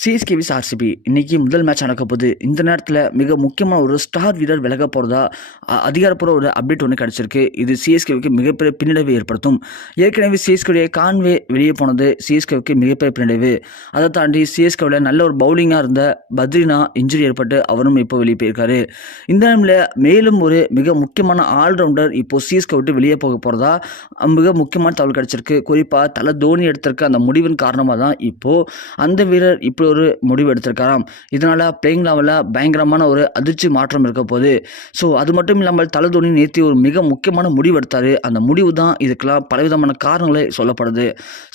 CSK விஸ் RCB இன்னைக்கு முதல் match நடக்க போகுது. இந்த நேரத்தில் மிக முக்கியமான ஒரு ஸ்டார் வீரர் விலக போகிறதா அதிகாரப்பூர்வ ஒரு அப்டேட் ஒன்று கிடச்சிருக்கு. இது சிஎஸ்கேவுக்கு மிகப்பெரிய பின்னடைவை ஏற்படுத்தும். ஏற்கனவே சிஎஸ்கேவுடைய கான்வே வெளியே போனது சிஎஸ்கேவுக்கு மிகப்பெரிய பின்னடைவு. அதை தாண்டி சிஎஸ்கேவில் நல்ல ஒரு பவுலிங்காக இருந்த பத்ரினா இன்ஜுரி ஏற்பட்டு அவரும் இப்போ வெளியே போயிருக்காரு. இந்த நேரத்தில் மேலும் ஒரு மிக முக்கியமான ஆல்ரவுண்டர் இப்போ சிஎஸ்கே விட்டு வெளியே போக போகிறதா மிக முக்கியமான தகவல் கிடச்சிருக்கு. குறிப்பாக தலை தோனி எடுத்திருக்க அந்த முடிவின் காரணமாக தான் இப்போது அந்த வீரர் இப்படி ஒரு முடிவு எடுத்திருக்காராம். இதனால் பிளேயிங் லெவலில் பயங்கரமான ஒரு அதிர்ச்சி மாற்றம் இருக்க போகுது. ஸோ அது மட்டும் இல்லாமல் தலை தோனி நேற்று ஒரு மிக முக்கியமான முடிவு எடுத்தார். அந்த முடிவு தான் இதுக்கெல்லாம் பலவிதமான காரணங்களே சொல்லப்படுது.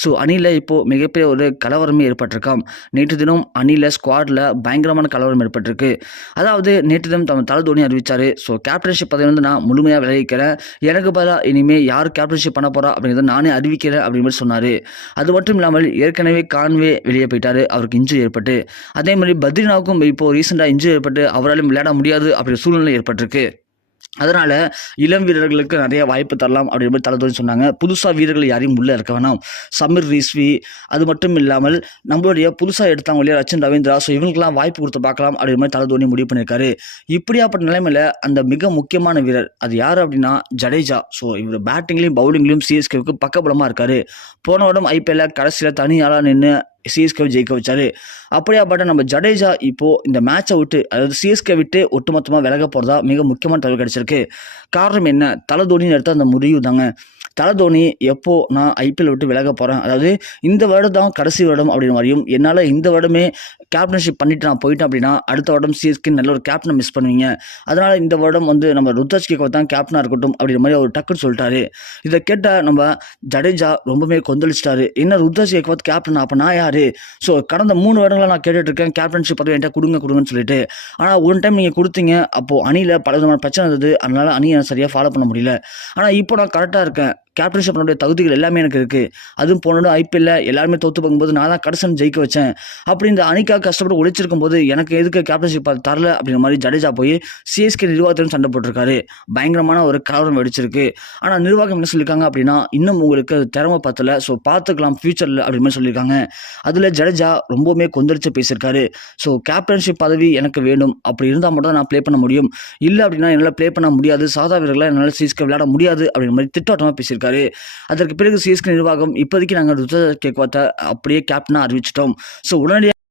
ஸோ அணியில் இப்போது மிகப்பெரிய ஒரு கலவரமே ஏற்பட்டிருக்காம். நேற்று தினம் அணியில் ஸ்குவாடில் பயங்கரமான கலவரம் ஏற்பட்டிருக்கு. அதாவது நேற்று தினம் தலை தோனி அறிவித்தார், ஸோ கேப்டன்ஷிப் பதவி வந்து நான் முழுமையாக விளைவிக்கிறேன், எனக்கு பதிலாக இனிமேல் யார் கேப்டன்ஷிப் பண்ண போகிறா அப்படிங்கிறத நானே அறிவிக்கிறேன் அப்படின்னு மாதிரி சொன்னார். அது மட்டும் இல்லாமல் ஏற்கனவே கான்வே வெளியே போயிட்டார், அவருக்கு இன்ஜுரி ஏற்பட்டு. அதே மாதிரி பத்ரினாவுக்கும் இப்போ ரீசெண்டாக இன்ஜுரி ஏற்பட்டு அவரால் விளையாட முடியாது அப்படிங்கிற சூழ்நிலை ஏற்பட்டிருக்கு. அதனால் இளம் வீரர்களுக்கு நிறைய வாய்ப்பு தரலாம் அப்படின்ற மாதிரி தலை தோனி சொன்னாங்க. புதுசாக வீரர்கள் யாரையும் உள்ளே இருக்க வேணாம். சமீர் ரிஸ்வி அது மட்டும் இல்லாமல் நம்மளுடைய புதுசாக எடுத்தாங்க இல்லையா ரச்சின் ரவீந்திரா, ஸோ இவங்களுக்கெல்லாம் வாய்ப்பு கொடுத்து பார்க்கலாம் அப்படின்ற மாதிரி தலை தோனி முடிவு பண்ணியிருக்காரு. இப்படியாப்பட்ட நிலைமையில் அந்த மிக முக்கியமான வீரர் அது யார் அப்படின்னா ஜடேஜா. ஸோ இவர் பேட்டிங்லேயும் பவுலிங்லேயும் சிஎஸ்கேவுக்கு பக்கபலமாக இருக்கார். போன வருடம் ஐபிஎல்ல கடைசியில் தனியாளாக நின்று சிஎஸ்கே ஜெயிக்க வச்சாரு. அப்படியாப்பட்ட நம்ம ஜடேஜா இப்போது இந்த மேட்சை விட்டு, அதாவது சிஎஸ்கே விட்டு ஒட்டுமொத்தமாக விலக போகிறதா மிக முக்கியமான தகவல் கிடைச்சிருக்கு. காரணம் என்ன? தலை தோனின்னு எடுத்த அந்த முடிவு தாங்க. தலை தோனி எப்போ நான் ஐபிஎல் விட்டு விலக போகிறேன், அதாவது இந்த வருடம் தான் கடைசி வருடம் அப்படின்னு மாதிரியும், என்னால் இந்த வருடமே கேப்டன்ஷிப் பண்ணிட்டு நான் போயிட்டேன் அப்படின்னா அடுத்த வருடம் சிஎஸ்கே நல்ல ஒரு கேப்டனை மிஸ் பண்ணுவீங்க, அதனால் இந்த வருடம் வந்து நம்ம ருத்ராஜ் கேக்வாத் தான் கேப்டனாக இருக்கட்டும் அப்படின்ற மாதிரி அவர் டக்குன்னு சொல்லிட்டாரு. இதை கேட்டால் நம்ம ஜடேஜா ரொம்பவே கொந்தளிச்சிட்டாரு. என்ன ருத்ராஜ் கேக்வாத் கேப்டன், அப்போ நான் யார்? ஸோ கடந்த 3 வருடங்களாக நான் கேட்டுட்ருக்கேன் கேப்டன்ஷிப் பதவி என்கிட்ட கொடுங்கன்னு சொல்லிட்டு. ஆனால் ஒரு டைம் நீங்கள் கொடுத்தீங்க, அப்போது அணியில் பல விதமான பிரச்சனை இருந்தது, அதனால் அணியை சரியாக ஃபாலோ பண்ண முடியல. ஆனால் இப்போ நான் கரெக்டாக இருக்கேன், கேப்டன்ஷிப் பண்ணுடைய தகுதிகள் எல்லாமே எனக்கு இருக்குது. அதுவும் போனோட ஐபிஎல்ல எல்லாருமே தோற்று போகும்போது நான் தான் கடைசன் ஜெயிக்க வச்சேன். அப்படி இந்த அணிக்காக கஷ்டப்பட்டு உழைச்சிருக்கும் போது எனக்கு எதுக்கு கேப்டன்ஷிப் தரல அப்படின்ற மாதிரி ஜடேஜா போய் சிஎஸ்கே நிர்வாகத்திலும் சண்டை போட்டிருக்காரு. பயங்கரமான ஒரு கலவரம் வெடிச்சிருக்கு. ஆனால் நிர்வாகம் என்ன சொல்லியிருக்காங்க அப்படின்னா, இன்னும் உங்களுக்கு திறமை பத்தல, ஸோ பார்த்துக்கலாம் ஃபியூச்சரில் அப்படின்னு மாதிரி சொல்லியிருக்காங்க. அதில் ஜடேஜா ரொம்பவுமே கொந்தளிச்சு பேசியிருக்காரு. ஸோ கேப்டன்ஷிப் பதவி எனக்கு வேணும், அப்படி இருந்தால் மட்டும் தான் நான் ப்ளே பண்ண முடியும், இல்லை அப்படின்னா என்னால் ப்ளே பண்ண முடியாது, சாதா வீரர்களை என்னால் சிஎஸ்கே விளையாட முடியாது அப்படின்ற மாதிரி திட்டவட்டமாக பேசியிருக்காரு. அதற்கு பிறகு சிஎஸ்கே நிர்வாகம் இப்போதைக்கு நாங்கள் ருத்ராஜ் கேக்வாத்தை அப்படியே கேப்டனாக அறிவிச்சிட்டோம், ஸோ உடனடியாக